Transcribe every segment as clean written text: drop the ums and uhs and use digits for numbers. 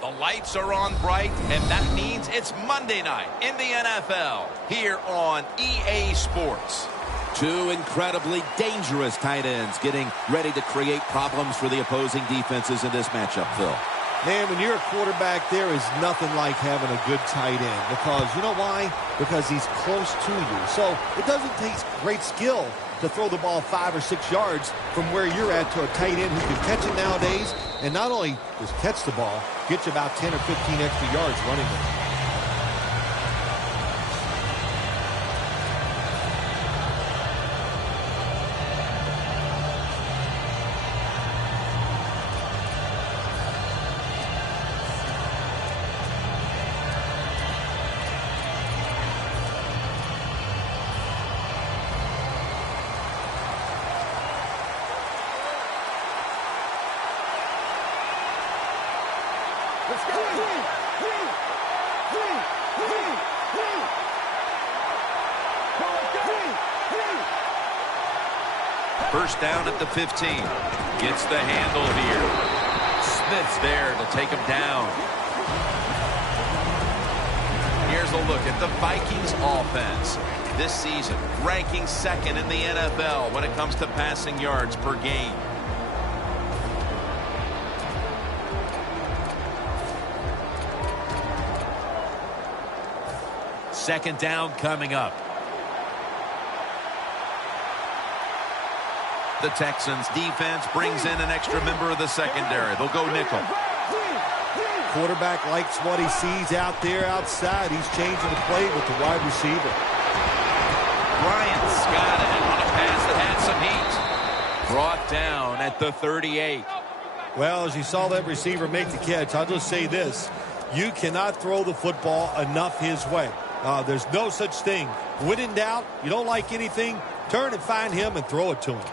The lights are on bright, and that means it's Monday night in the NFL here on EA Sports. Two incredibly dangerous tight ends getting ready to create problems for the opposing defenses in this matchup, Phil. Man, when you're a quarterback, there is nothing like having a good tight end. Because, you know why? Because he's close to you. So it doesn't take great skill to throw the ball 5 or 6 yards from where you're at to a tight end who can catch it nowadays. And not only just catch the ball, get you about 10 or 15 extra yards running it. First down at the 15. Gets the handle here. Smith's there to take him down. Here's a look at the Vikings offense. This season, ranking second in the NFL when it comes to passing yards per game. Second down coming up. The Texans defense brings in an extra member of the secondary. They'll go nickel. Quarterback likes what he sees out there outside. He's changing the play with the wide receiver. Bryant's got it on a pass that had some heat. Brought down at the 38. Well, as you saw that receiver make the catch, I'll just say this. You cannot throw the football enough his way. There's no such thing. When in doubt, you don't like anything, turn and find him and throw it to him.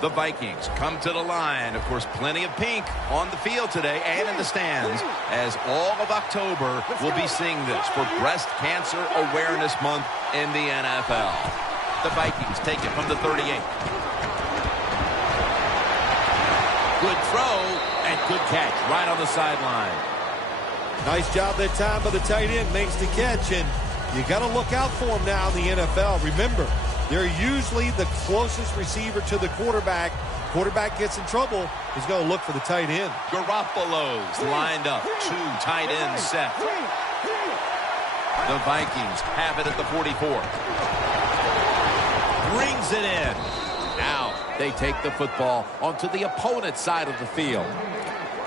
The Vikings come to the line. Of course, plenty of pink on the field today and in the stands, as all of October will be seeing this for Breast Cancer Awareness Month in the NFL. The Vikings take it from the 38. Good throw and good catch right on the sideline. Nice job that time by the tight end. Makes the catch, and you got to look out for him now in the NFL. Remember, they're usually the closest receiver to the quarterback. Quarterback gets in trouble, he's going to look for the tight end. Garoppolo's lined up. Two tight ends set. The Vikings have it at the 44. Brings it in. Now they take the football onto the opponent's side of the field.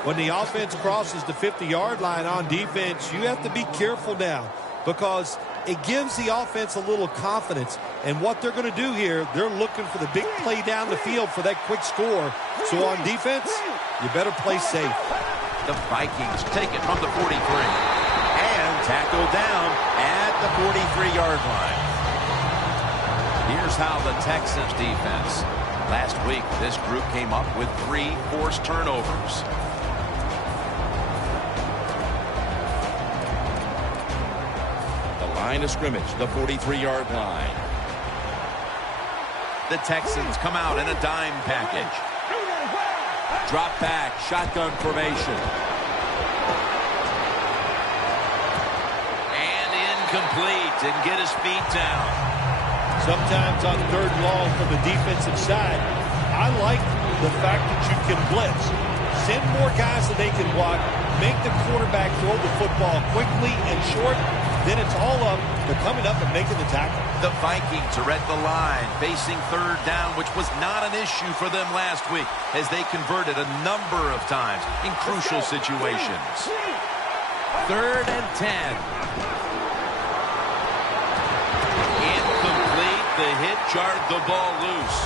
When the offense crosses the 50-yard line on defense, you have to be careful now, because it gives the offense a little confidence. And what they're going to do here, they're looking for the big play down the field for that quick score. So on defense, you better play safe. The Vikings take it from the 43 and tackle down at the 43-yard line. Here's how the Texans defense. Last week, this group came up with 3 forced turnovers. The line of scrimmage, the 43-yard line. The Texans come out in a dime package. Drop back, shotgun formation. And incomplete, didn't get his feet down. Sometimes on third and long from the defensive side, I like the fact that you can blitz. Send more guys that they can block. Make the quarterback throw the football quickly and short. Then it's all up to coming up and making the tackle. The Vikings are at the line, facing third down, which was not an issue for them last week, as they converted a number of times in crucial situations. 3rd and 10. Incomplete. The hit jarred the ball loose.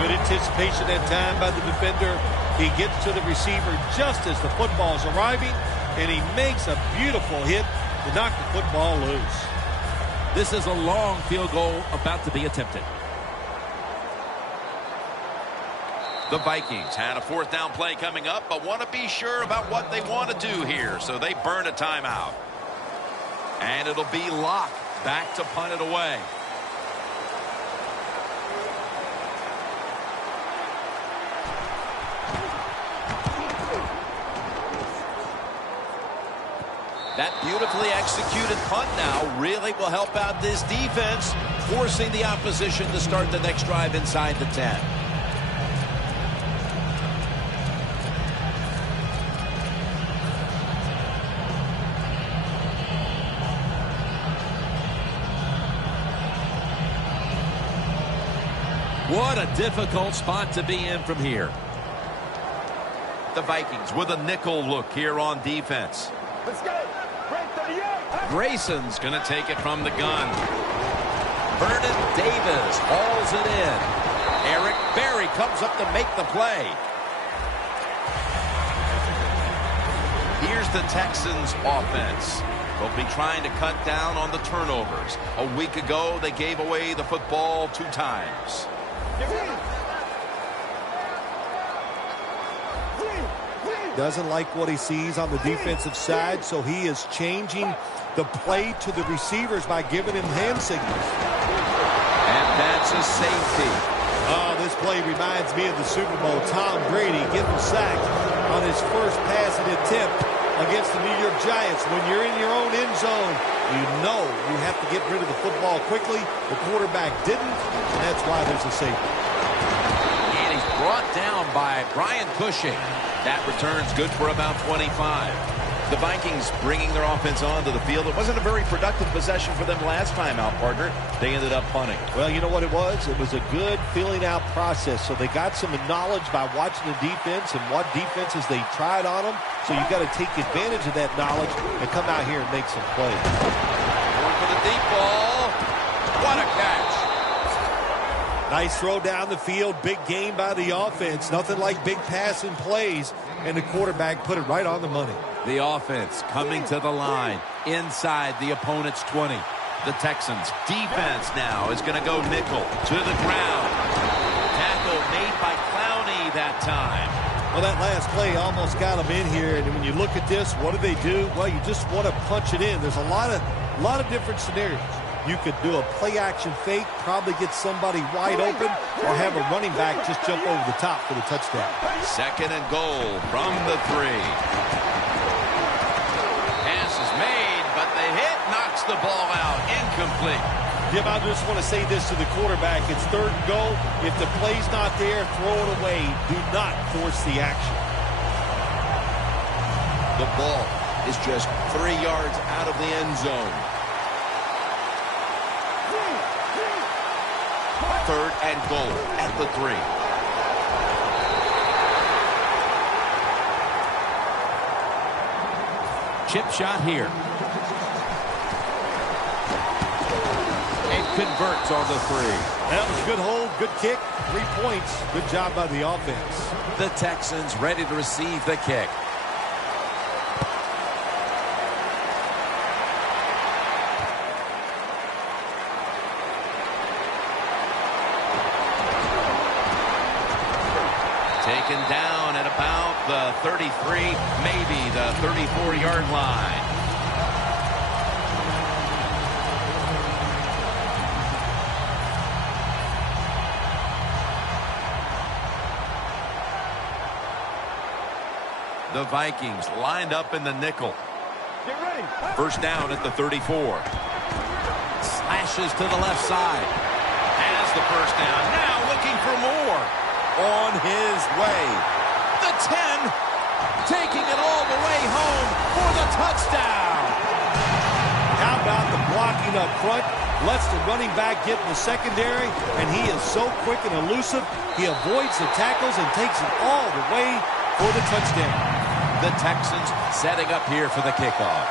Good anticipation that time by the defender. He gets to the receiver just as the football's arriving, and he makes a beautiful hit to knock the football loose. This is a long field goal about to be attempted. The Vikings had a 4th down play coming up, but want to be sure about what they want to do here, so they burn a timeout. And it'll be Locke back to punt it away. That beautifully executed punt now really will help out this defense, forcing the opposition to start the next drive inside the 10. What a difficult spot to be in from here. The Vikings with a nickel look here on defense. Let's go. Grayson's going to take it from the gun. Vernon Davis hauls it in. Eric Berry comes up to make the play. Here's the Texans offense. They'll be trying to cut down on the turnovers. A week ago, they gave away the football 2 times. Doesn't like what he sees on the defensive side, so he is changing the play to the receivers by giving him hand signals. And that's a safety. Oh, this play reminds me of the Super Bowl. Tom Brady getting sacked on his first passing attempt against the New York Giants. When you're in your own end zone, you know you have to get rid of the football quickly. The quarterback didn't, and that's why there's a safety. And he's brought down by Brian Cushing. That return's good for about 25. The Vikings bringing their offense onto the field. It wasn't a very productive possession for them last time out, partner. They ended up punting. Well, you know what it was? It was a good filling out process. So they got some knowledge by watching the defense and what defenses they tried on them. So you got to take advantage of that knowledge and come out here and make some plays. Going for the deep ball. What a catch. Nice throw down the field. Big game by the offense. Nothing like big passing plays. And the quarterback put it right on the money. The offense coming to the line inside the opponent's 20. The Texans defense now is going to go nickel to the ground. Tackle made by Clowney that time. Well, that last play almost got him in here. And when you look at this, what do? Well, you just want to punch it in. There's a lot of different scenarios. You could do a play-action fake, probably get somebody wide open, or have a running back just jump over the top for the touchdown. 2nd and goal from the 3. Pass is made, but the hit knocks the ball out. Incomplete. Jim, I just want to say this to the quarterback. It's 3rd and goal. If the play's not there, throw it away. Do not force the action. The ball is just 3 yards out of the end zone. 3rd and goal at the 3. Chip shot here. converts on the 3. That was a good hold, good kick, 3 points. Good job by the offense. The Texans ready to receive the kick. Taken down at about the 33, maybe the 34-yard line. The Vikings lined up in the nickel. Get ready. First down at the 34. Slashes to the left side. Has the first down. Now looking for more. On his way. The 10. Taking it all the way home for the touchdown. How about the blocking up front? Lets the running back get in the secondary, and he is so quick and elusive. He avoids the tackles and takes it all the way for the touchdown. The Texans setting up here for the kickoff.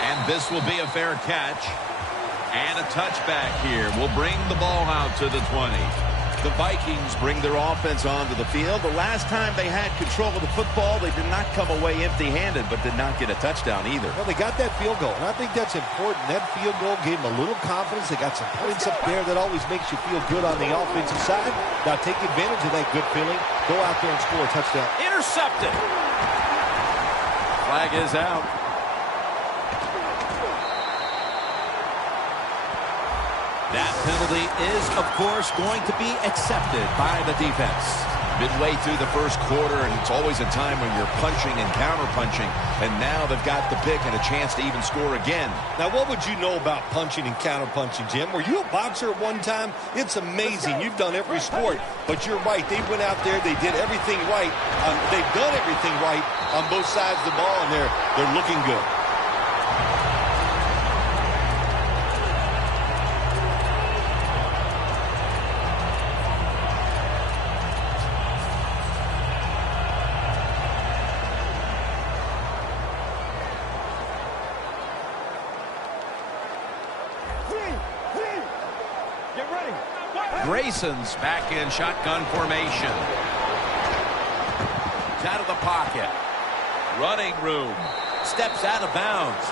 And this will be a fair catch. And a touchback here will bring the ball out to the 20. The Vikings bring their offense onto the field. The last time they had control of the football, they did not come away empty-handed, but did not get a touchdown either. Well, they got that field goal, and I think that's important. That field goal gave them a little confidence. They got some points up there that always makes you feel good on the offensive side. Now take advantage of that good feeling. Go out there and score a touchdown. Intercepted. Flag is out. That penalty is, of course, going to be accepted by the defense. Midway through the first quarter, and it's always a time when you're punching and counter-punching. And now they've got the pick and a chance to even score again. Now, what would you know about punching and counter-punching, Jim? Were you a boxer at one time? It's amazing. You've done every sport. But you're right. They went out there. They did everything right. They've done everything right on both sides of the ball, and they're looking good. Grayson's back in shotgun formation. He's out of the pocket. Running room. Steps out of bounds.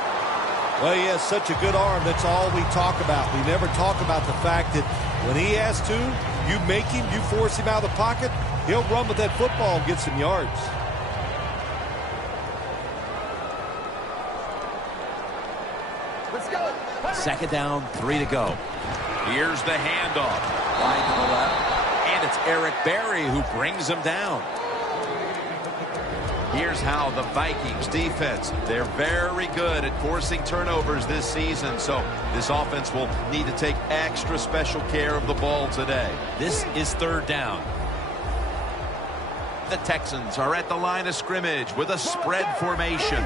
Well, he has such a good arm. That's all we talk about. We never talk about the fact that when he has to, you make him, you force him out of the pocket, he'll run with that football and get some yards. Let's go. Second down, 3 to go. Here's the handoff. Wide to the left. And it's Eric Berry who brings him down. Here's how the Vikings defense, they're very good at forcing turnovers this season. So this offense will need to take extra special care of the ball today. This is third down. The Texans are at the line of scrimmage with a spread formation.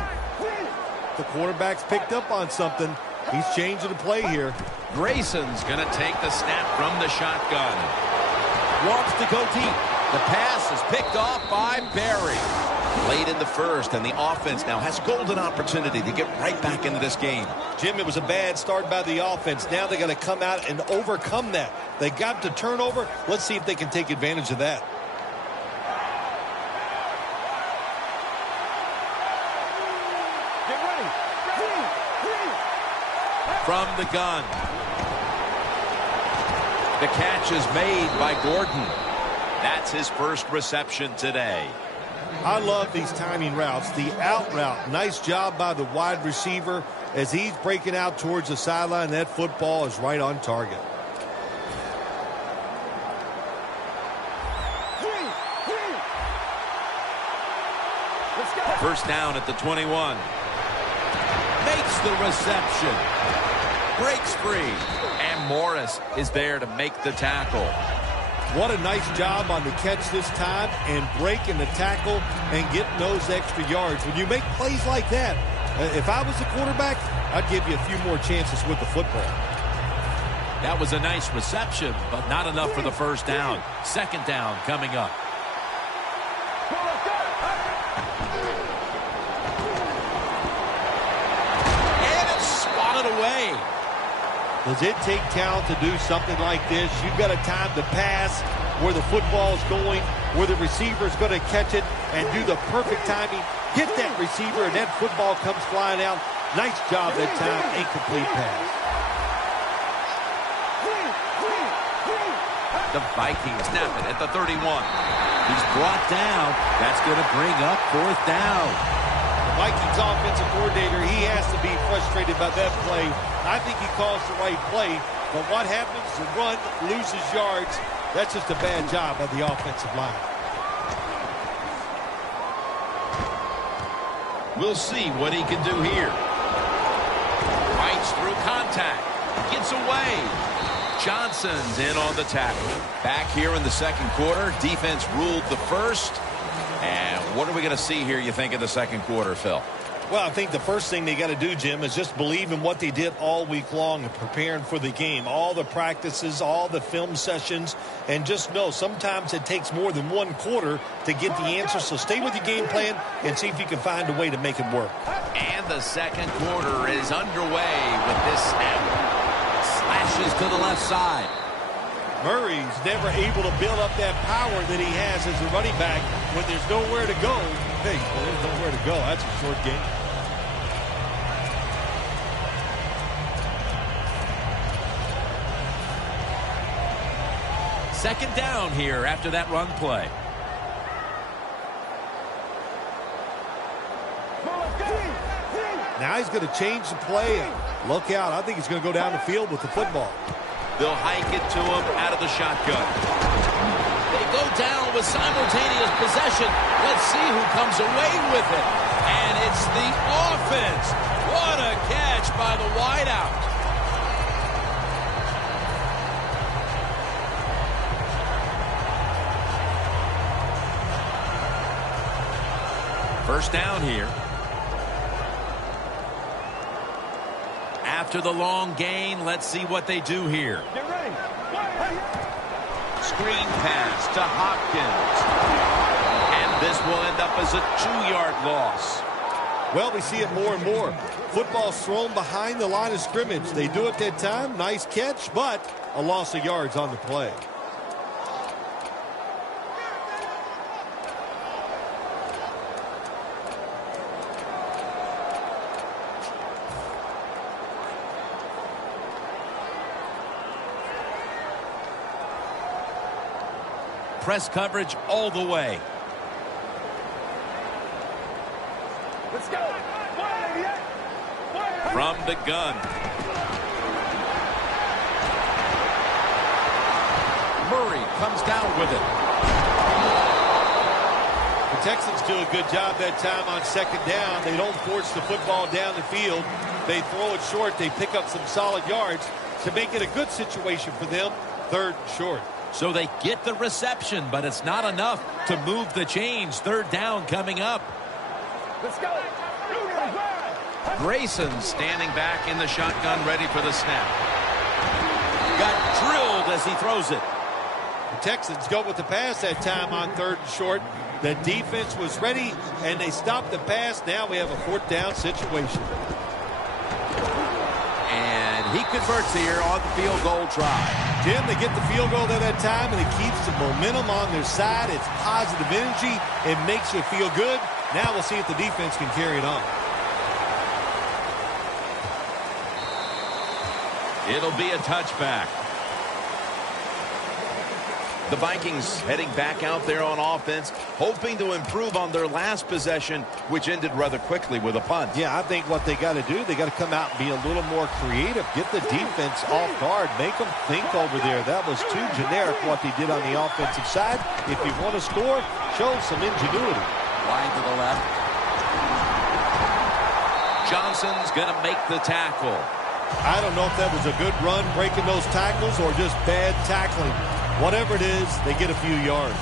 The quarterback's picked up on something. He's changing the play here. Grayson's going to take the snap from the shotgun. Wants to go deep. The pass is picked off by Berry. Late in the first, and the offense now has golden opportunity to get right back into this game. Jim, it was a bad start by the offense. Now they got to come out and overcome that. They got the turnover. Let's see if they can take advantage of that. From the gun. The catch is made by Gordon. That's his first reception today. I love these timing routes. The out route, nice job by the wide receiver as he's breaking out towards the sideline. That football is right on target. First down at the 21. Makes the reception. Breaks free. And Morris is there to make the tackle. What a nice job on the catch this time and breaking the tackle and getting those extra yards. When you make plays like that, if I was the quarterback, I'd give you a few more chances with the football. That was a nice reception, but not enough for the first down. Second down coming up. punted away. Does it take talent to do something like this? You've got a time to pass where the football's going, where the receiver's going to catch it and do the perfect timing, hit that receiver, and that football comes flying out. Nice job that time, incomplete pass. The Vikings snap it at the 31. He's brought down. That's going to bring up fourth down. The Vikings offensive coordinator, he has to be frustrated by that play. I think he calls the right play, but what happens? The run loses yards. That's just a bad job by the offensive line. We'll see what he can do here. Fights through contact. Gets away. Johnson's in on the tackle. Back here in the second quarter, defense ruled the first. And what are we going to see here, you think, in the second quarter, Phil? Well, I think the first thing they got to do, Jim, is just believe in what they did all week long and preparing for the game. All the practices, all the film sessions, and just know sometimes it takes more than one quarter to get the answer. So stay with your game plan and see if you can find a way to make it work. And the second quarter is underway with this snap. Slashes to the left side. Murray's never able to build up that power that he has as a running back when there's nowhere to go. Hey, well, there's nowhere to go. That's a short game. Second down here after that run play. Now he's going to change the play. Look out. I think he's going to go down the field with the football. They'll hike it to him out of the shotgun. They go down with simultaneous possession. Let's see who comes away with it. And it's the offense. What a catch by the wideout. First down here. After the long gain, let's see what they do here. Get ready. Screen pass to Hopkins. And this will end up as a 2-yard loss. Well, we see it more and more. Football's thrown behind the line of scrimmage. They do it that time. Nice catch, but a loss of yards on the play. Press coverage all the way. Let's go. From the gun. Murray comes down with it. The Texans do a good job that time on second down. They don't force the football down the field. They throw it short. They pick up some solid yards to make it a good situation for them. Third and short. So they get the reception, but it's not enough to move the chains. Third down coming up. Let's go. Grayson standing back in the shotgun, ready for the snap. Got drilled as he throws it. The Texans go with the pass that time on third and short. The defense was ready, and they stopped the pass. Now we have a fourth down situation. And he converts here on the field goal try. Jim, they get the field goal at that time, and it keeps the momentum on their side. It's positive energy. It makes you feel good. Now we'll see if the defense can carry it on. It'll be a touchback. The Vikings heading back out there on offense, hoping to improve on their last possession, which ended rather quickly with a punt. Yeah, I think what they got to do, they got to come out and be a little more creative. Get the defense off guard. Make them think over there. That was too generic what they did on the offensive side. If you want to score, show some ingenuity. Line to the left. Johnson's going to make the tackle. I don't know if that was a good run, breaking those tackles, or just bad tackling. Whatever it is, they get a few yards.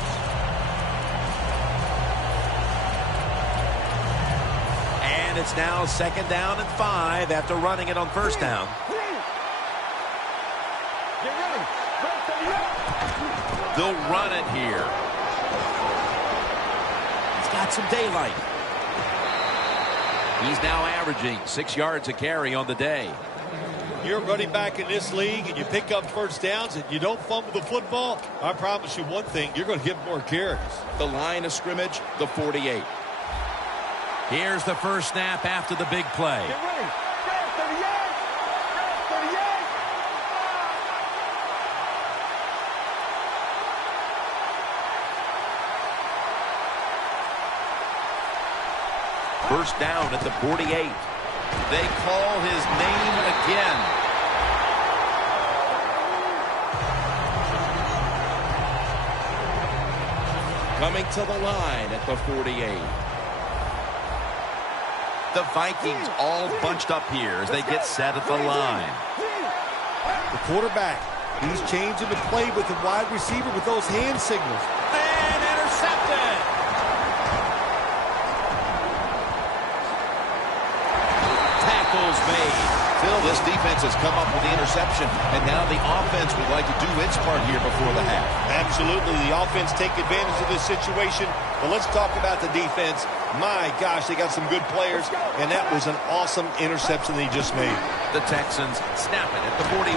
And it's now second down and 5 after running it on first down. Get ready. They'll run it here. He's got some daylight. He's now averaging 6 yards a carry on the day. You're running back in this league and you pick up first downs and you don't fumble the football, I promise you one thing, you're going to get more carries. The line of scrimmage, the 48. Here's the first snap after the big play. Get ready. Red 38. Red 38. First down at the 48. They call his name again. Coming to the line at the 48. The Vikings all bunched up here as they get set at the line. The quarterback, he's changing the play with the wide receiver with those hand signals. And intercepted. Tackles made. Phil, this defense has come up with the interception, and now the offense would like to do its part here before the half. Absolutely. The offense take advantage of this situation. But let's talk about the defense. My gosh, they got some good players, and that was an awesome interception they just made. The Texans snap it at the 41.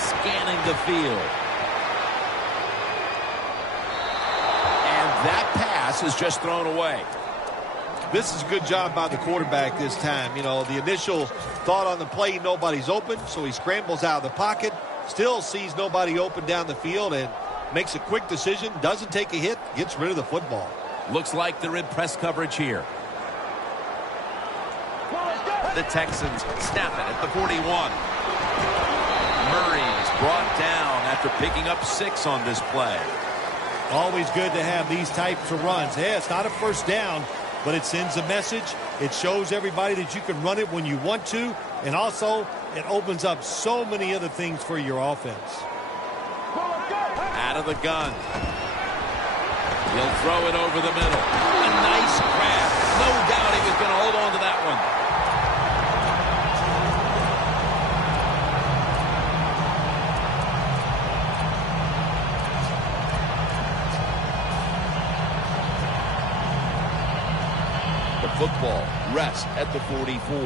Scanning the field. And that pass is just thrown away. This is a good job by the quarterback this time. You know, the initial thought on the play, nobody's open, so he scrambles out of the pocket, still sees nobody open down the field, and makes a quick decision, doesn't take a hit, gets rid of the football. Looks like they're in press coverage here. The Texans snap it at the 41. Murray's brought down after picking up 6 on this play. Always good to have these types of runs. Yeah, it's not a first down, but it sends a message. It shows everybody that you can run it when you want to, and also it opens up so many other things for your offense. Out of the gun. He'll throw it over the middle. A nice grab. No doubt he was going to hold on to that one. Football rest at the 44.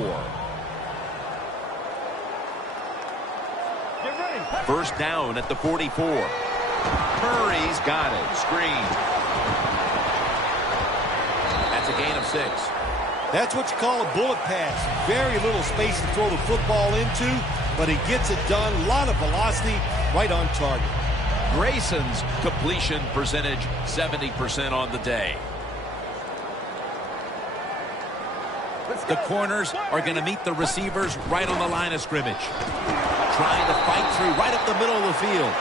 Get ready. First down at the 44. Murray's got it. Screen. That's a gain of 6. That's what you call a bullet pass. Very little space to throw the football into, but he gets it done. A lot of velocity, right on target. Grayson's completion percentage 70% on the day. The corners are going to meet the receivers right on the line of scrimmage. Trying to fight through right up the middle of the field.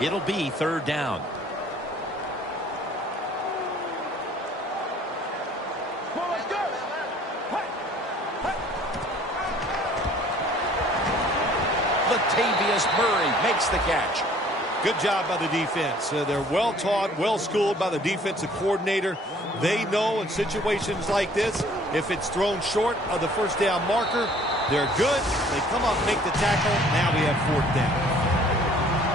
It'll be third down. Latavius Murray makes the catch. Good job by the defense. They're well taught, well schooled by the defensive coordinator. They know in situations like this, if it's thrown short of the first down marker, they're good. They come up, make the tackle. Now we have fourth down.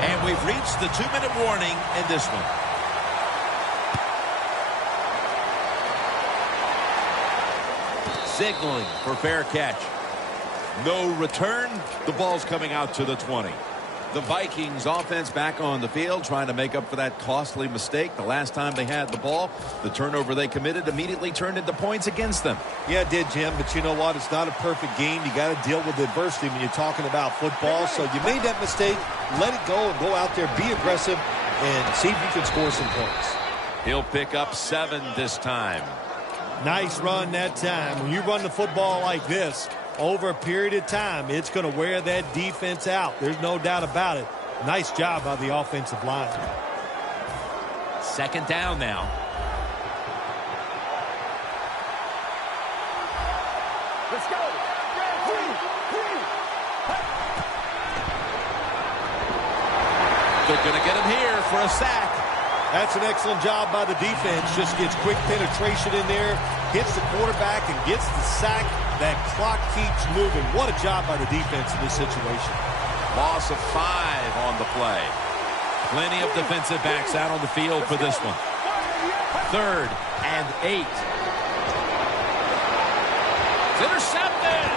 And we've reached the 2-minute warning in this one. Signaling for fair catch. No return. The ball's coming out to the 20. The Vikings offense back on the field trying to make up for that costly mistake. The last time they had the ball, the turnover they committed immediately turned into points against them. Yeah, it did, Jim, but you know what? It's not a perfect game. You got to deal with adversity when you're talking about football. So you made that mistake, let it go, and go out there, be aggressive, and see if you can score some points. He'll pick up 7 this time. Nice run that time. When you run the football like this, over a period of time, it's going to wear that defense out. There's no doubt about it. Nice job by the offensive line. Second down now. Let's go. They're going to get him here for a sack. That's an excellent job by the defense. Just gets quick penetration in there, hits the quarterback, and gets the sack. That clock keeps moving. What a job by the defense in this situation. Loss of 5 on the play. Plenty of defensive backs out on the field for this one. 3rd and 8. It's intercepted.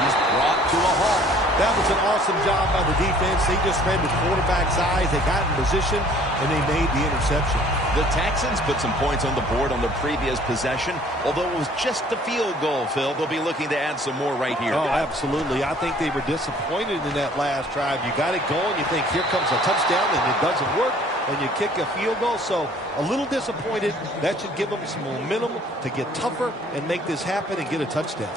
He's brought to a halt. That was an awesome job by the defense. They just read the quarterback's eyes. They got in position, and they made the interception. The Texans put some points on the board on their previous possession. Although it was just a field goal, Phil, they'll be looking to add some more right here. Oh, absolutely. I think they were disappointed in that last drive. You got it going. You think, here comes a touchdown, and it doesn't work, and you kick a field goal. So a little disappointed. That should give them some momentum to get tougher and make this happen and get a touchdown.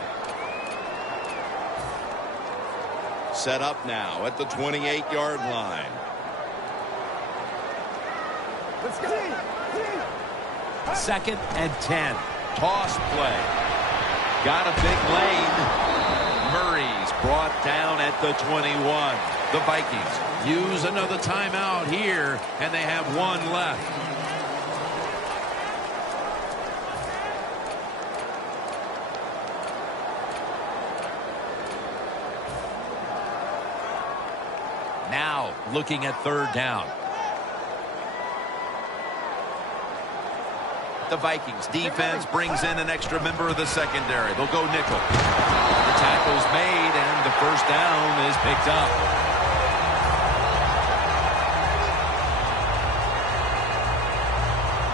Set up now at the 28-yard line. Let's go. 2nd and 10. Toss play. Got a big lane. Murray's brought down at the 21. The Vikings Use another timeout here, and they have one left. Now, looking at 3rd down. The Vikings defense brings in an extra member of the secondary. They'll go nickel. The tackle's made, and the first down is picked up.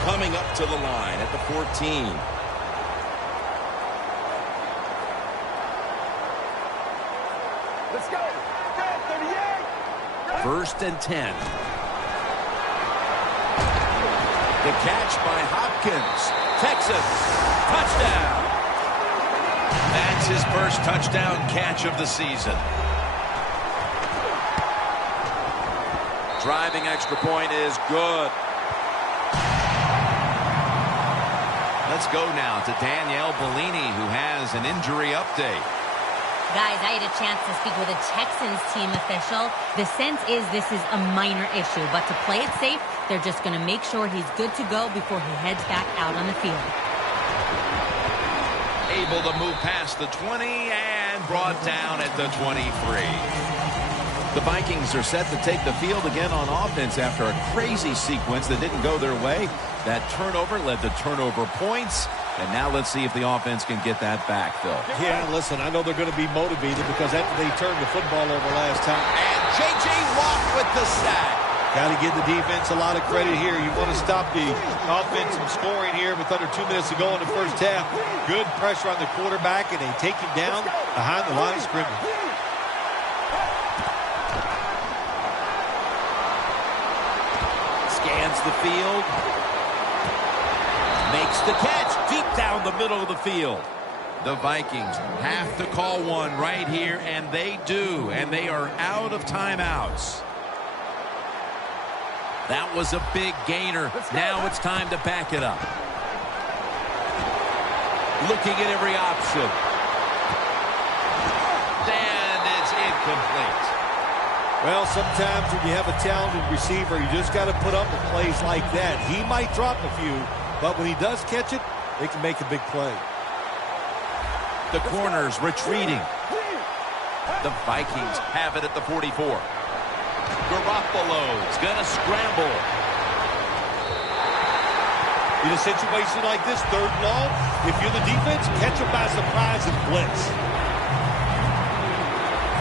Coming up to the line at the 14. Let's go. 38. 1st and 10. The catch by Hopkins. Texans. Touchdown. That's his first touchdown catch of the season. Driving extra point is good. Let's go now to Danielle Bellini, who has an injury update. Guys, I had a chance to speak with a Texans team official. The sense is this is a minor issue, but to play it safe, they're just going to make sure he's good to go before he heads back out on the field. Able to move past the 20 and brought down at the 23. The Vikings are set to take the field again on offense after a crazy sequence that didn't go their way. That turnover led to turnover points. And now let's see if the offense can get that back, Phil. Yeah, listen, I know they're going to be motivated because after they turned the football over last time. And J.J. Watt with the sack. Got to give the defense a lot of credit here. You want to stop the offense from scoring here with under 2 minutes to go in the first half. Good pressure on the quarterback, and they take him down behind the line of scrimmage. Scans the field. Makes the catch deep down the middle of the field. The Vikings have to call one right here, and they do. And they are out of timeouts. That was a big gainer. Now it's time to back it up. Looking at every option. And it's incomplete. Well, sometimes when you have a talented receiver, you just got to put up with plays like that. He might drop a few, but when he does catch it, they can make a big play. The corners retreating. The Vikings have it at the 44. Garoppolo's going to scramble. In a situation like this, 3rd and long, if you're the defense, catch them by surprise and blitz.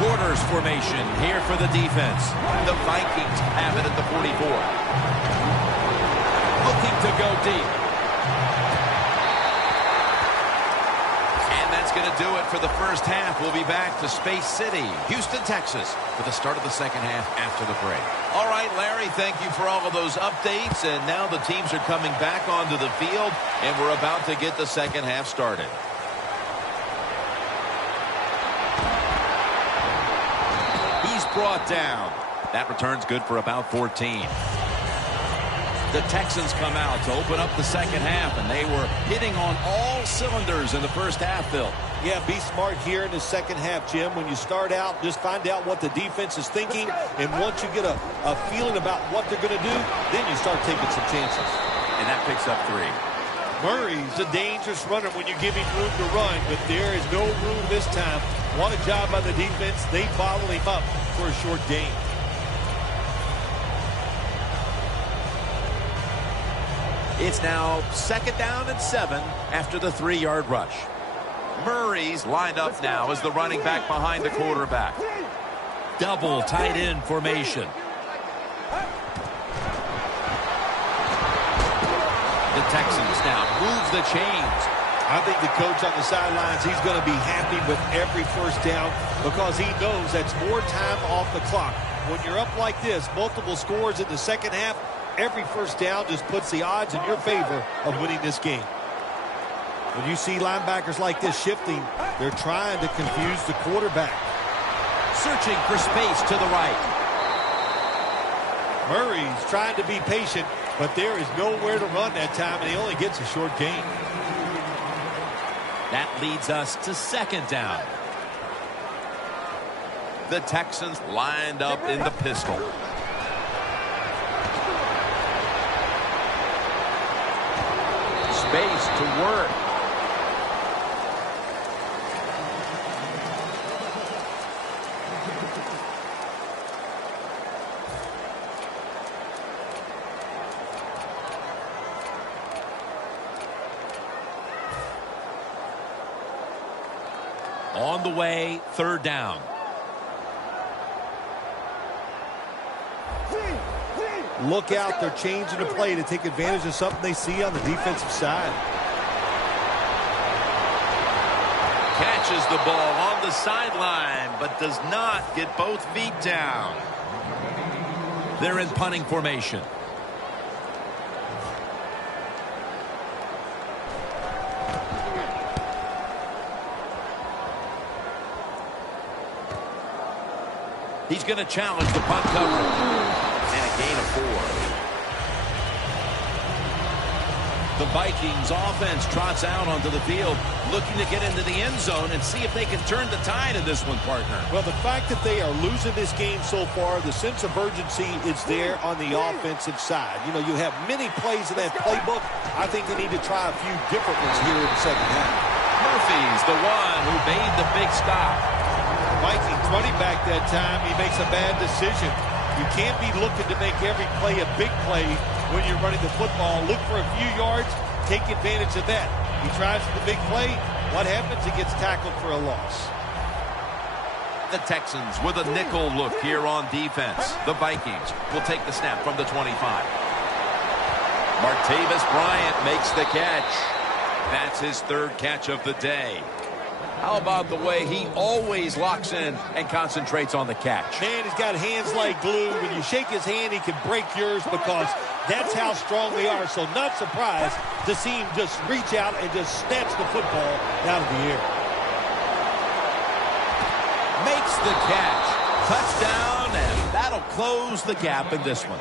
Quarters formation here for the defense. The Vikings have it at the 44. Looking to go deep. And that's going to do it for the first half. We'll be back to Space City, Houston, Texas, for the start of the second half after the break. All right, Larry, thank you for all of those updates. And now the teams are coming back onto the field, and we're about to get the second half started. He's brought down. That return's good for about 14. The Texans come out to open up the second half, and they were hitting on all cylinders in the first half, Phil. Yeah, be smart here in the second half, Jim. When you start out, just find out what the defense is thinking, and once you get a feeling about what they're going to do, then you start taking some chances. And that picks up 3. Murray's a dangerous runner when you give him room to run, but there is no room this time What a job by the defense. They bottled him up for a short gain. It's now 2nd down and 7 after the 3-yard rush. Murray's lined up now as the running back behind the quarterback. Double tight end formation. The Texans now move the chains. I think the coach on the sidelines, he's going to be happy with every first down because he knows that's more time off the clock. When you're up like this, multiple scores in the second half, every first down just puts the odds in your favor of winning this game. When you see linebackers like this shifting, they're trying to confuse the quarterback. Searching for space to the right. Murray's trying to be patient, but there is nowhere to run that time, and he only gets a short gain. That leads us to 2nd down. The Texans lined up in the pistol. Space to work. On the way, 3rd down. Look out, they're changing the play to take advantage of something they see on the defensive side. Catches the ball on the sideline, but does not get both feet down. They're in punting formation. He's going to challenge the punt coverage. And a gain of 4. The Vikings offense trots out onto the field, looking to get into the end zone and see if they can turn the tide in this one, partner. Well, the fact that they are losing this game so far, the sense of urgency is there on the offensive side. You know, you have many plays in that playbook. I think they need to try a few different ones here in the second half. Murphy's the one who made the big stop. Vikings running back that time, he makes a bad decision. You can't be looking to make every play a big play when you're running the football. Look for a few yards, take advantage of that. He tries for the big play. What happens? He gets tackled for a loss. The Texans with a nickel look here on defense. The Vikings will take the snap from the 25. Martavis Bryant makes the catch. That's his 3rd catch of the day. How about the way he always locks in and concentrates on the catch? Man, he's got hands like glue. When you shake his hand, he can break yours because that's how strong they are. So not surprised to see him just reach out and just snatch the football out of the air. Makes the catch. Touchdown, and that'll close the gap in this one.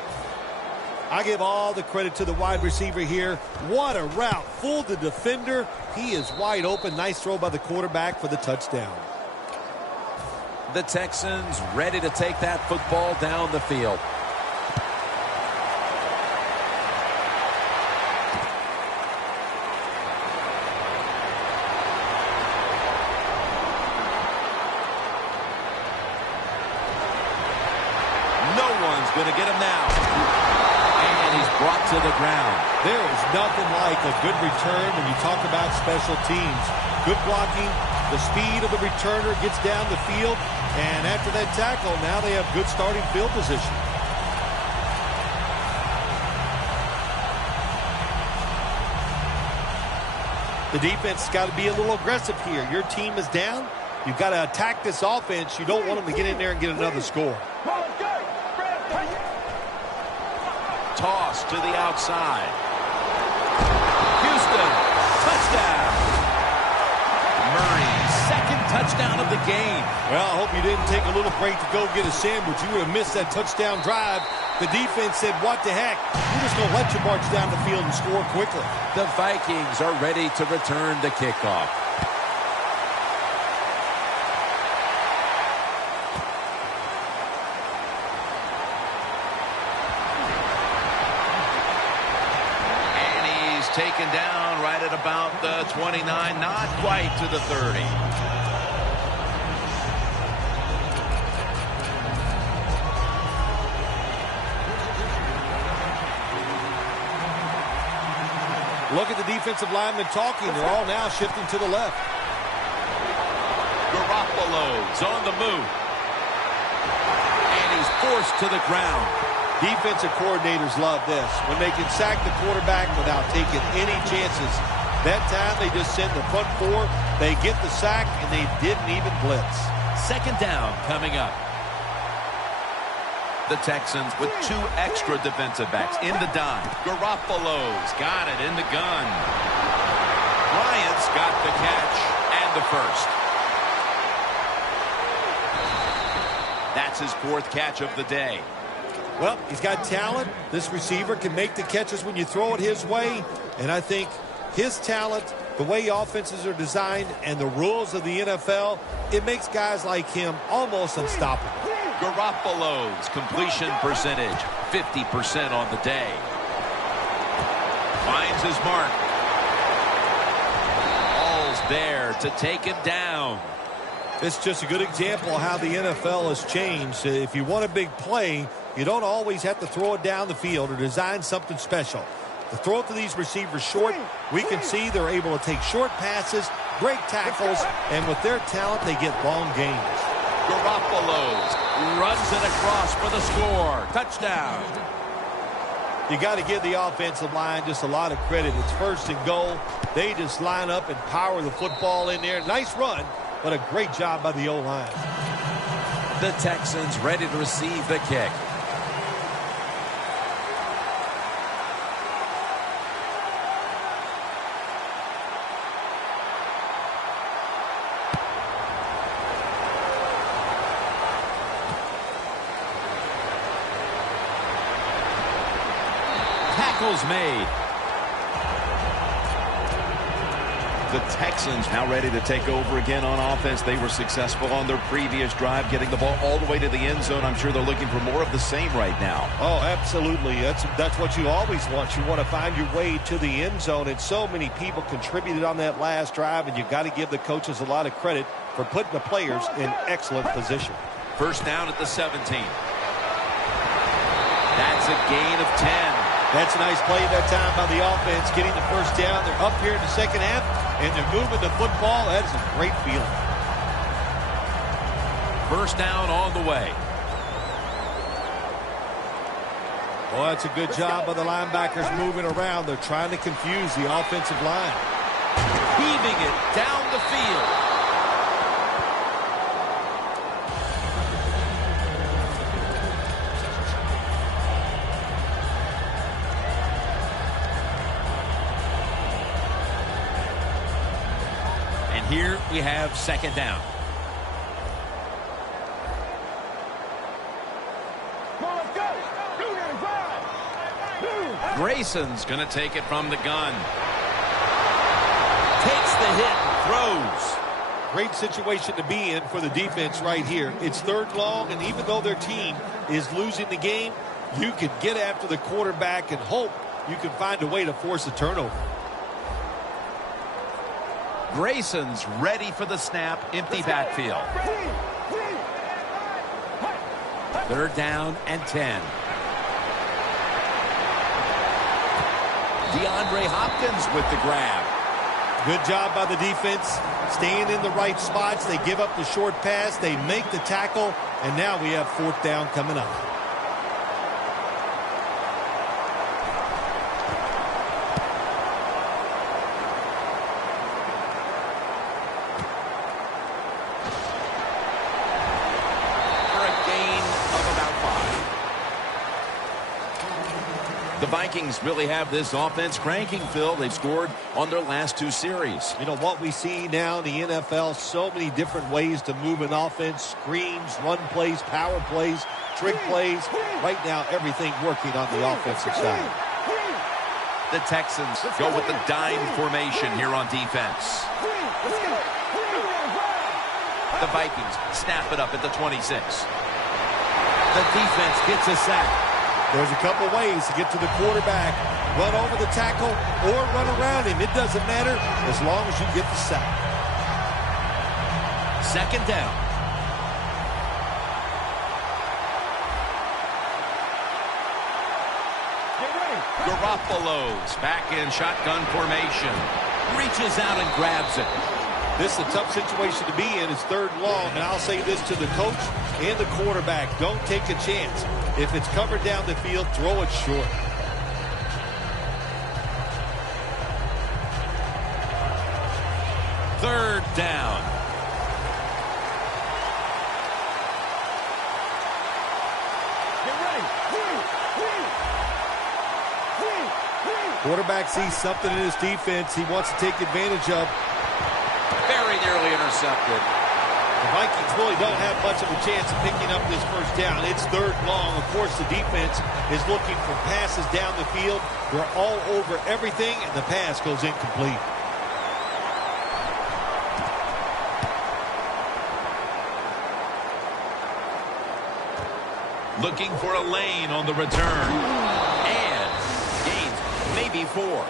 I give all the credit to the wide receiver here. What a route. Fooled the defender. He is wide open. Nice throw by the quarterback for the touchdown. The Texans ready to take that football down the field. No one's going to get him now. He's brought to the ground. There is nothing like a good return when you talk about special teams. Good blocking, the speed of the returner gets down the field, and after that tackle, now they have good starting field position. The defense has got to be a little aggressive here. Your team is down. You've got to attack this offense. You don't want them to get in there and get another score. Toss to the outside. Houston, touchdown. Murray's 2nd touchdown of the game. Well, I hope you didn't take a little break to go get a sandwich. You would have missed that touchdown drive. The defense said, what the heck? We're just going to let you march down the field and score quickly. The Vikings are ready to return the kickoff. Taken down right at about the 29, not quite to the 30. Look at the defensive linemen talking. They're all now shifting to the left. Garoppolo's on the move. And he's forced to the ground. Defensive coordinators love this. When they can sack the quarterback without taking any chances. That time they just send the front four. They get the sack, and they didn't even blitz. Second down coming up. The Texans with 2 extra defensive backs in the dime. Garoppolo's got it in the gun. Bryant's got the catch and the first. That's his 4th catch of the day. Well, he's got talent. This receiver can make the catches when you throw it his way. And I think his talent, the way offenses are designed, and the rules of the NFL, it makes guys like him almost unstoppable. Garoppolo's completion percentage, 50% on the day. Finds his mark. All's there to take him down. It's just a good example of how the NFL has changed. If you want a big play, you don't always have to throw it down the field or design something special. To throw it to these receivers short, we can see they're able to take short passes, break tackles, and with their talent, they get long gains. Garoppolo's runs it across for the score. Touchdown. You got to give the offensive line just a lot of credit. It's 1st and goal. They just line up and power the football in there. Nice run, but a great job by the O-line. The Texans ready to receive the kick. Tackles made. The Texans now ready to take over again on offense. They were successful on their previous drive, getting the ball all the way to the end zone. I'm sure they're looking for more of the same right now. Oh, absolutely. That's what you always want. You want to find your way to the end zone, and so many people contributed on that last drive, and you got to give the coaches a lot of credit for putting the players in excellent position. First down at the 17. That's a gain of 10. That's a nice play that time by the offense, getting the first down. They're up here in the second half, and they're moving the football. That is a great feeling. First down on the way. Well, that's a good job by the linebackers moving around. They're trying to confuse the offensive line. Heaving it down the field. Here we have second down. Grayson's going to take it from the gun. Takes the hit and throws. Great situation to be in for the defense right here. It's 3rd long, and even though their team is losing the game, you could get after the quarterback and hope you can find a way to force a turnover. Grayson's ready for the snap. Empty backfield. 3rd down and 10. DeAndre Hopkins with the grab. Good job by the defense. Staying in the right spots. They give up the short pass. They make the tackle. And now we have 4th down coming up. The Vikings really have this offense cranking, Phil. They've scored on their last 2 series. You know, what we see now in the NFL, so many different ways to move an offense. Screens, run plays, power plays, trick plays. Right now, everything working on the offensive side. The Texans go with the dime formation here on defense. The Vikings snap it up at the 26. The defense gets a sack. There's a couple ways to get to the quarterback. Run over the tackle or run around him. It doesn't matter as long as you get the sack. Second down. Get ready. Garoppolo's back in shotgun formation. Reaches out and grabs it. This is a tough situation to be in. It's 3rd and long, and I'll say this to the coach and the quarterback. Don't take a chance. If it's covered down the field, throw it short. Third down. Get ready. Quarterback sees something in his defense he wants to take advantage of. Very nearly intercepted. The Vikings really don't have much of a chance of picking up this first down. It's 3rd and long. Of course, the defense is looking for passes down the field. They're all over everything, and the pass goes incomplete. Looking for a lane on the return. And gains maybe 4.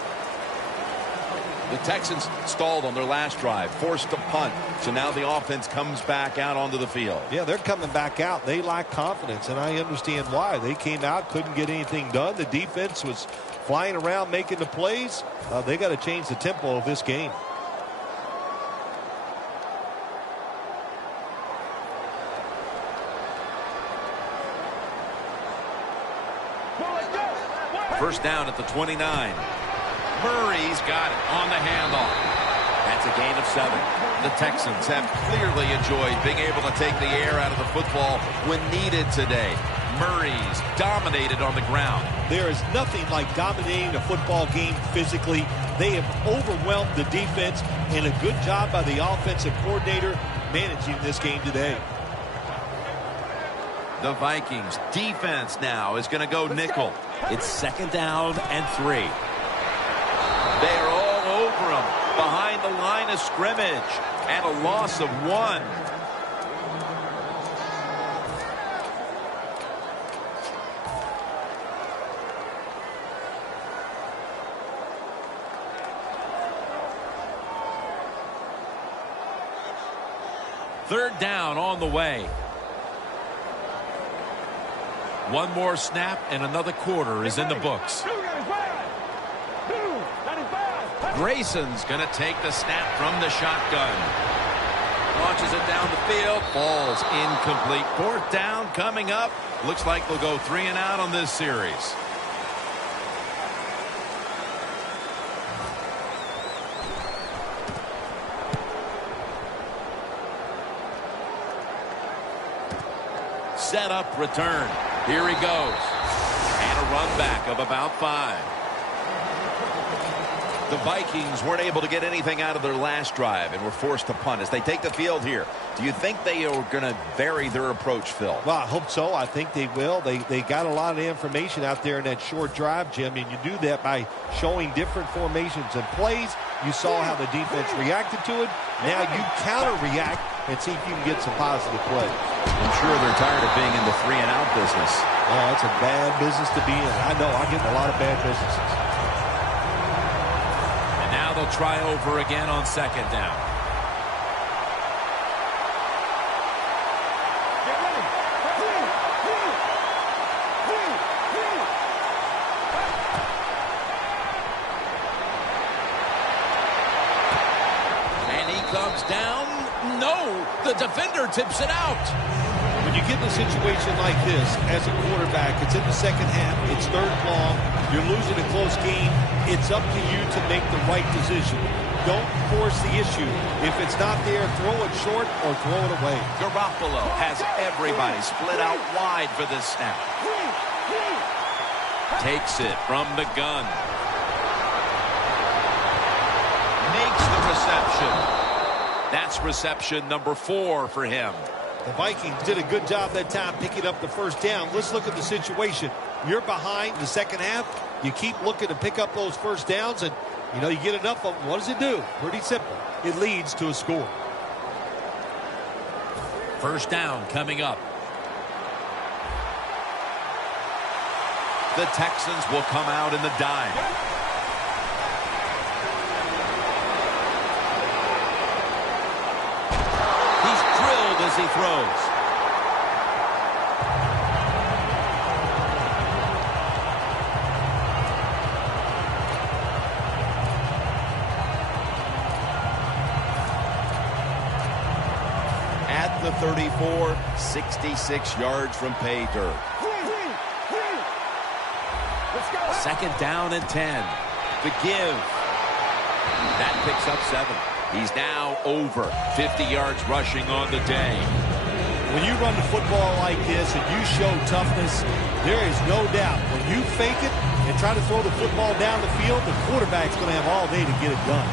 The Texans stalled on their last drive, forced to punt. So now the offense comes back out onto the field. Yeah, they're coming back out. They lack confidence, and I understand why. They came out, couldn't get anything done. The defense was flying around making the plays. They got to change the tempo of this game. First down at the 29. Murray's got it on the handoff. That's a gain of 7. The Texans have clearly enjoyed being able to take the air out of the football when needed today. Murray's dominated on the ground. There is nothing like dominating a football game physically. They have overwhelmed the defense, and a good job by the offensive coordinator managing this game today. The Vikings defense now is going to go nickel. It's 2nd down and 3. They're all over him behind the line of scrimmage, and a loss of 1. Third down on the way. One more snap and another quarter is in the books. Grayson's going to take the snap from the shotgun. Launches it down the field. Falls incomplete. 4th down coming up. Looks like they'll go 3 and out on this series. Set up return. Here he goes. And a run back of about 5. The Vikings weren't able to get anything out of their last drive and were forced to punt as they take the field here. Do you think they are going to vary their approach, Phil? Well, I hope so. I think they will. They got a lot of information out there in that short drive, Jim, and you do that by showing different formations and plays. You saw how the defense reacted to it. Now you counter-react and see if you can get some positive plays. I'm sure they're tired of being in the 3 and out business. Oh, it's a bad business to be in. I know. I get in a lot of bad businesses. They'll try over again on 2nd down. And he comes down. No, the defender tips it out. When you get in a situation like this as a quarterback, it's in the 2nd half, it's 3rd and long, you're losing a close game, it's up to you to make the right decision. Don't force the issue. If it's not there, throw it short or throw it away. Garoppolo has everybody split out wide for this snap. Takes it from the gun. Makes the reception. That's reception number 4 for him. The Vikings did a good job that time picking up the first down. Let's look at the situation. You're behind the 2nd half. You keep looking to pick up those first downs, and, you get enough of them. What does it do? Pretty simple. It leads to a score. First down coming up. The Texans will come out in the dime. As he throws. 34, 66 yards from pay dirt. Second down and 10. The give. That picks up 7. He's now over 50 yards rushing on the day. When you run the football like this and you show toughness, there is no doubt when you fake it and try to throw the football down the field, the quarterback's going to have all day to get it done.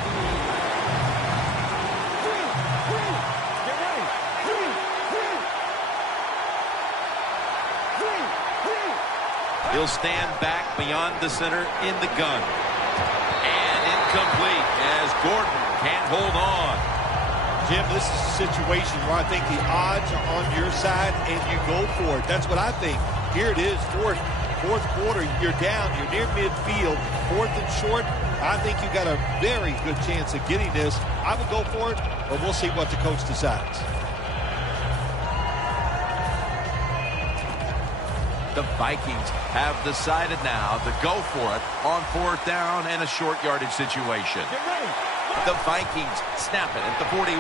He'll stand back beyond the center in the gun. And incomplete as Gordon can't hold on. Jim, this is a situation where I think the odds are on your side and you go for it. That's what I think. Here it is, fourth quarter, you're down, you're near midfield, 4th and short. I think you got a very good chance of getting this. I would go for it, but we'll see what the coach decides. The Vikings have decided now to go for it on 4th down and a short yardage situation. The Vikings snap it at the 41.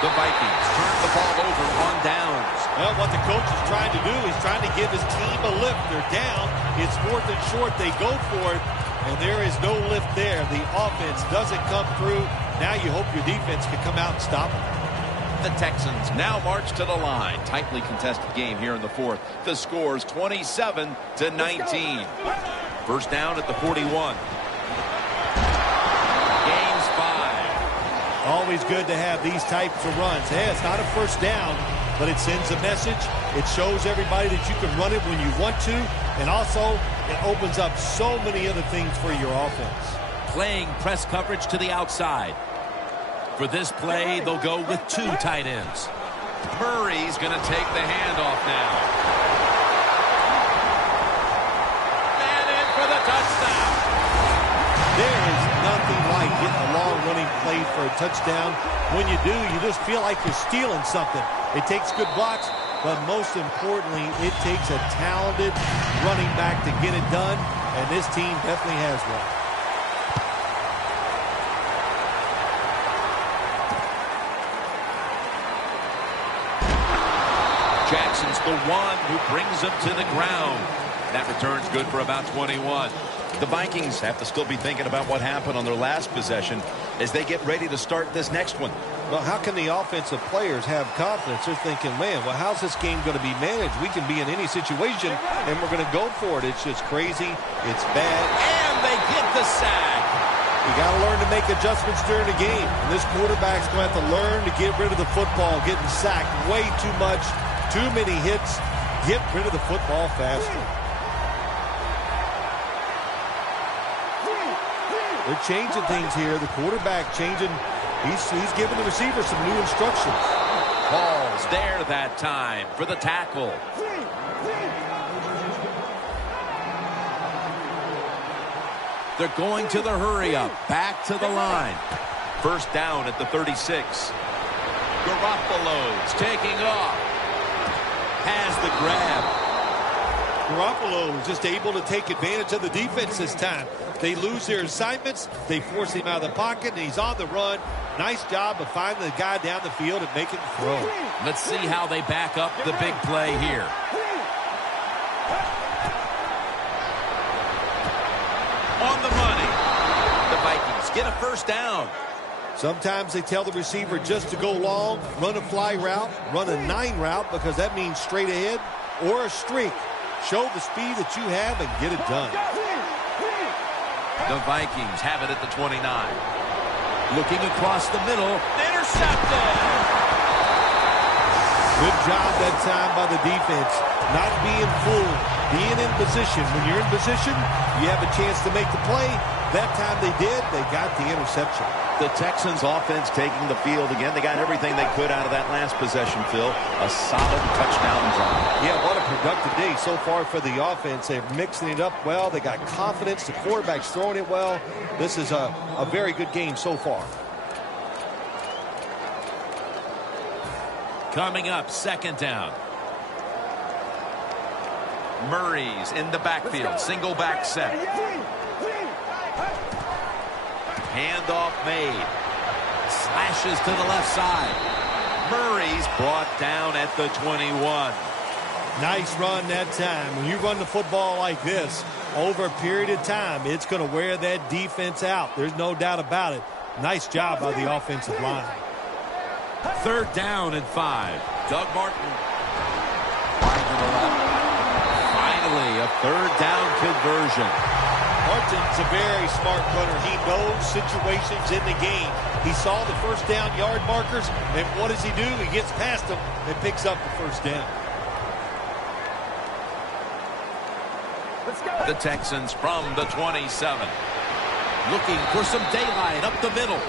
The Vikings turn the ball over on downs. Well, what the coach is trying to do, he's trying to give his team a lift. They're down. It's 4th and short. They go for it, and there is no lift there. The offense doesn't come through. Now you hope your defense can come out and stop them. The Texans now march to the line. Tightly contested game here in the 4th. The score's 27-19. First down at the 41. Gains 5. Always good to have these types of runs. Hey, it's not a first down, but it sends a message. It shows everybody that you can run it when you want to, and also it opens up so many other things for your offense. Playing press coverage to the outside. For this play, they'll go with 2 tight ends. Murray's going to take the handoff now. And in for the touchdown. There is nothing like getting a long running play for a touchdown. When you do, you just feel like you're stealing something. It takes good blocks, but most importantly, it takes a talented running back to get it done, and this team definitely has one. Jackson's the one who brings him to the ground. That return's good for about 21. The Vikings have to still be thinking about what happened on their last possession as they get ready to start this next one. Well, how can the offensive players have confidence? They're thinking, man, well, how's this game going to be managed? We can be in any situation, and we're going to go for it. It's just crazy. It's bad. And they get the sack. You got to learn to make adjustments during the game. And this quarterback's going to have to learn to get rid of the football, getting sacked way too much, too many hits. Get rid of the football faster. They're changing things here. The quarterback changing. He's giving the receiver some new instructions. Ball's there that time for the tackle. They're going to the hurry up. Back to the line. First down at the 36. Garoppolo's taking off. Has the grab. Garoppolo is just able to take advantage of the defense this time. They lose their assignments. They force him out of the pocket, and he's on the run. Nice job of finding the guy down the field and making the throw. Let's see how they back up the big play here. On the money. The Vikings get a first down. Sometimes they tell the receiver just to go long, run a fly route, run a 9 route, because that means straight ahead, or a streak. Show the speed that you have and get it done. The Vikings have it at the 29. Looking across the middle. Intercepted. Good job that time by the defense. Not being fooled. Being in position. When you're in position, you have a chance to make the play. That time they did. They got the interception. The Texans offense taking the field again. They got everything they could out of that last possession, Phil. A solid touchdown drive. Yeah, what a productive day so far for the offense. They're mixing it up well. They got confidence. The quarterback's throwing it well. This is a very good game so far. Coming up, second down. Murray's in the backfield. Single back set. Handoff made. Slashes to the left side. Murray's brought down at the 21. Nice run that time. When you run the football like this, over a period of time, it's going to wear that defense out. There's no doubt about it. Nice job by the offensive line. 3rd down and 5. Doug Martin. Finally, a 3rd down conversion. Martin's a very smart runner. He knows situations in the game. He saw the 1st down yard markers, and what does he do? He gets past them and picks up the 1st down. Let's go. The Texans from the 27. Looking for some daylight up the middle.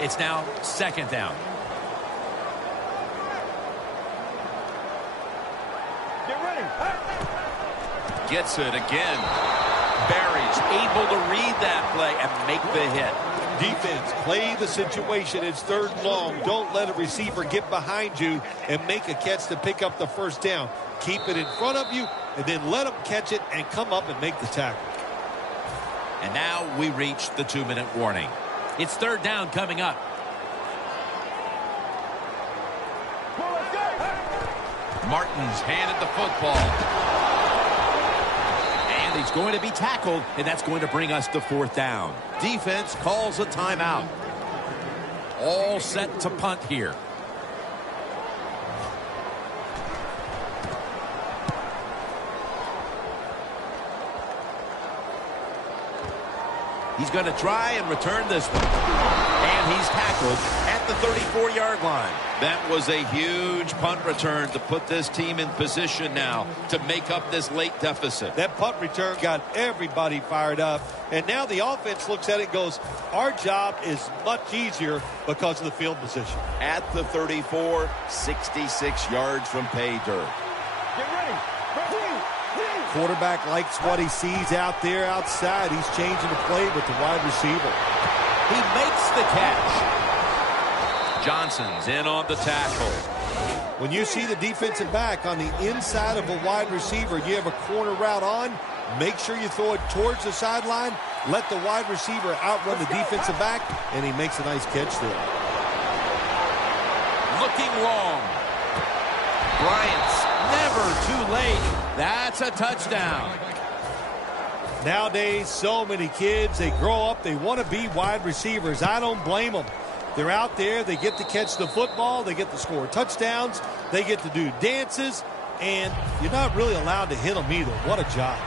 It's now 2nd down. Get ready. Gets it again. Barry's able to read that play and make the hit. Defense, play the situation. It's 3rd and long. Don't let a receiver get behind you and make a catch to pick up the 1st down. Keep it in front of you, and then let them catch it and come up and make the tackle. And now we reach the 2-minute warning. It's 3rd down coming up. Martin's handed the football. And he's going to be tackled, and that's going to bring us to 4th down. Defense calls a timeout. All set to punt here. He's going to try and return this one. And he's tackled at the 34-yard line. That was a huge punt return to put this team in position now to make up this late deficit. That punt return got everybody fired up. And now the offense looks at it and goes, our job is much easier because of the field position. At the 34, 66 yards from pay dirt. Get ready. Quarterback likes what he sees out there outside. He's changing the play with the wide receiver. He makes the catch. Johnson's in on the tackle. When you see the defensive back on the inside of a wide receiver, you have a corner route on, make sure you throw it towards the sideline, let the wide receiver outrun the defensive back, and he makes a nice catch there. Looking long. Bryant's Never too late. That's a touchdown. Nowadays, so many kids, they grow up, they want to be wide receivers. I don't blame them. They're out there, they get to catch the football, they get to score touchdowns, they get to do dances, and you're not really allowed to hit them either. What a job.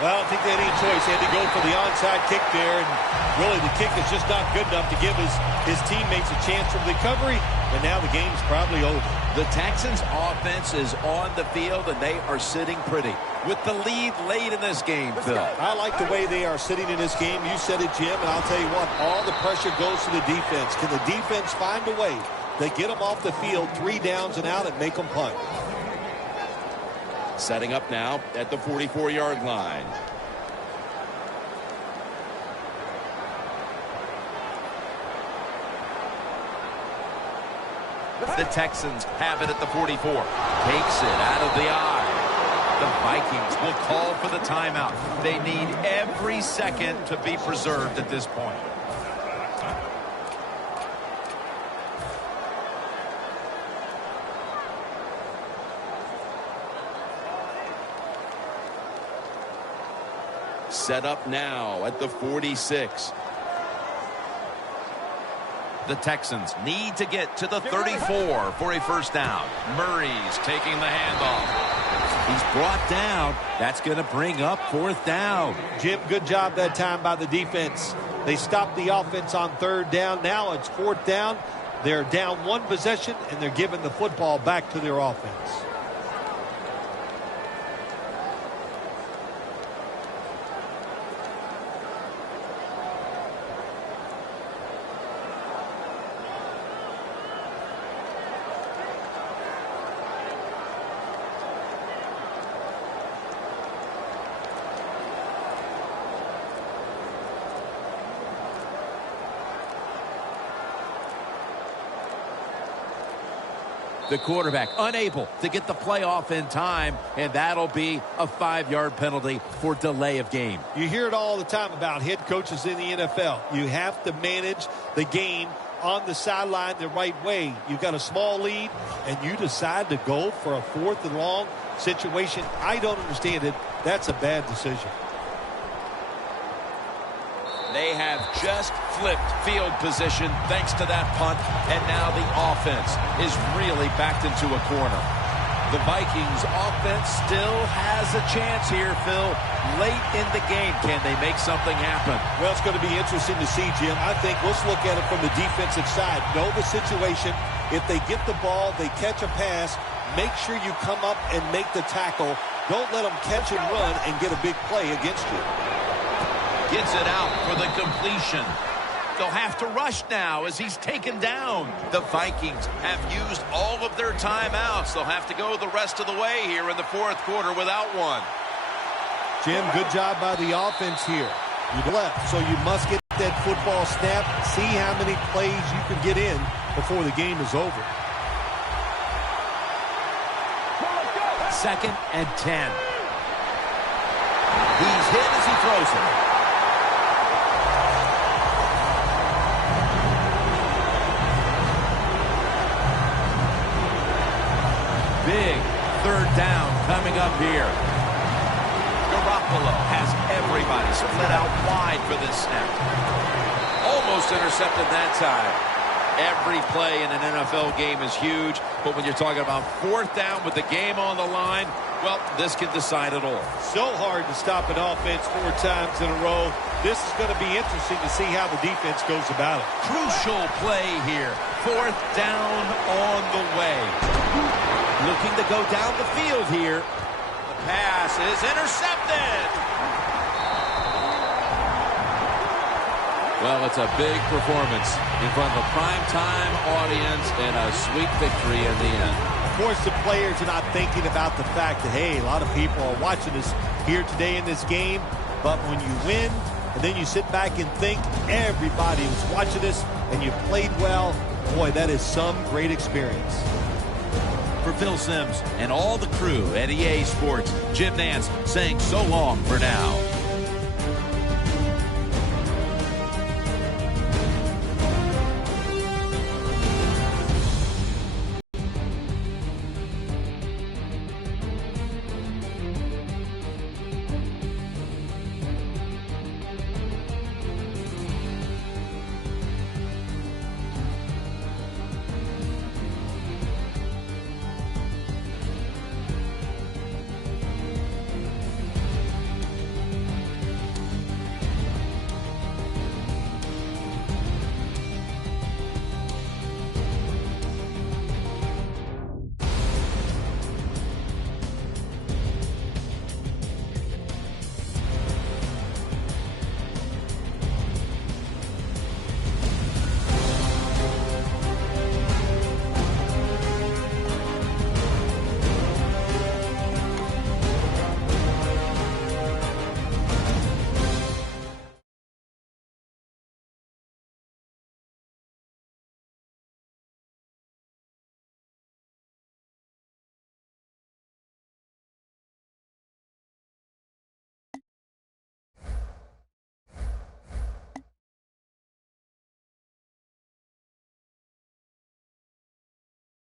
Well, I don't think they had any choice. They had to go for the onside kick there, and really the kick is just not good enough to give his teammates a chance for recovery, and now the game's probably over. The Texans' offense is on the field, and they are sitting pretty with the lead late in this game, Phil. I like the way they are sitting in this game. You said it, Jim, and I'll tell you what, all the pressure goes to the defense. Can the defense find a way? They get them off the field, 3 downs and out, and make them punt. Setting up now at the 44-yard line. The Texans have it at the 44. Takes it out of the eye. The Vikings will call for the timeout. They need every second to be preserved at this point. Set up now at the 46. The Texans need to get to the 34 for a first down. Murray's taking the handoff. He's brought down. That's going to bring up 4th down. Jim, good job that time by the defense. They stopped the offense on 3rd down. Now it's 4th down. They're down 1 possession, and they're giving the football back to their offense. The quarterback unable to get the play off in time, and that'll be a 5-yard penalty for delay of game. You hear it all the time about head coaches in the NFL. You have to manage the game on the sideline the right way. You've got a small lead, and you decide to go for a 4th and long situation. I don't understand it. That's a bad decision. They have just flipped field position thanks to that punt, and now the offense is really backed into a corner. The Vikings offense still has a chance here, Phil, late in the game. Can they make something happen? Well, it's going to be interesting to see, Jim. I think let's look at it from the defensive side. Know the situation. If they get the ball, they catch a pass, make sure you come up and make the tackle. Don't let them catch and run and get a big play against you. Gets it out for the completion. They'll have to rush now as he's taken down. The Vikings have used all of their timeouts. They'll have to go the rest of the way here in the 4th quarter without one. Jim, good job by the offense here. You left, so you must get that football snap. See how many plays you can get in before the game is over. 2nd and 10. He's hit as he throws it. Big 3rd down coming up here. Garoppolo has everybody split out wide for this snap. Almost intercepted that time. Every play in an NFL game is huge, but when you're talking about 4th down with the game on the line, well, this can decide it all. So hard to stop an offense 4 times in a row. This is going to be interesting to see how the defense goes about it. Crucial play here. 4th down on the way. Looking to go down the field here. The pass is intercepted. Well, it's a big performance in front of a primetime audience and a sweet victory in the end. Of course, the players are not thinking about the fact that, hey, a lot of people are watching us here today in this game. But when you win, and then you sit back and think everybody was watching us and you played well, boy, that is some great experience. For Phil Simms and all the crew at EA Sports, Jim Nance saying so long for now.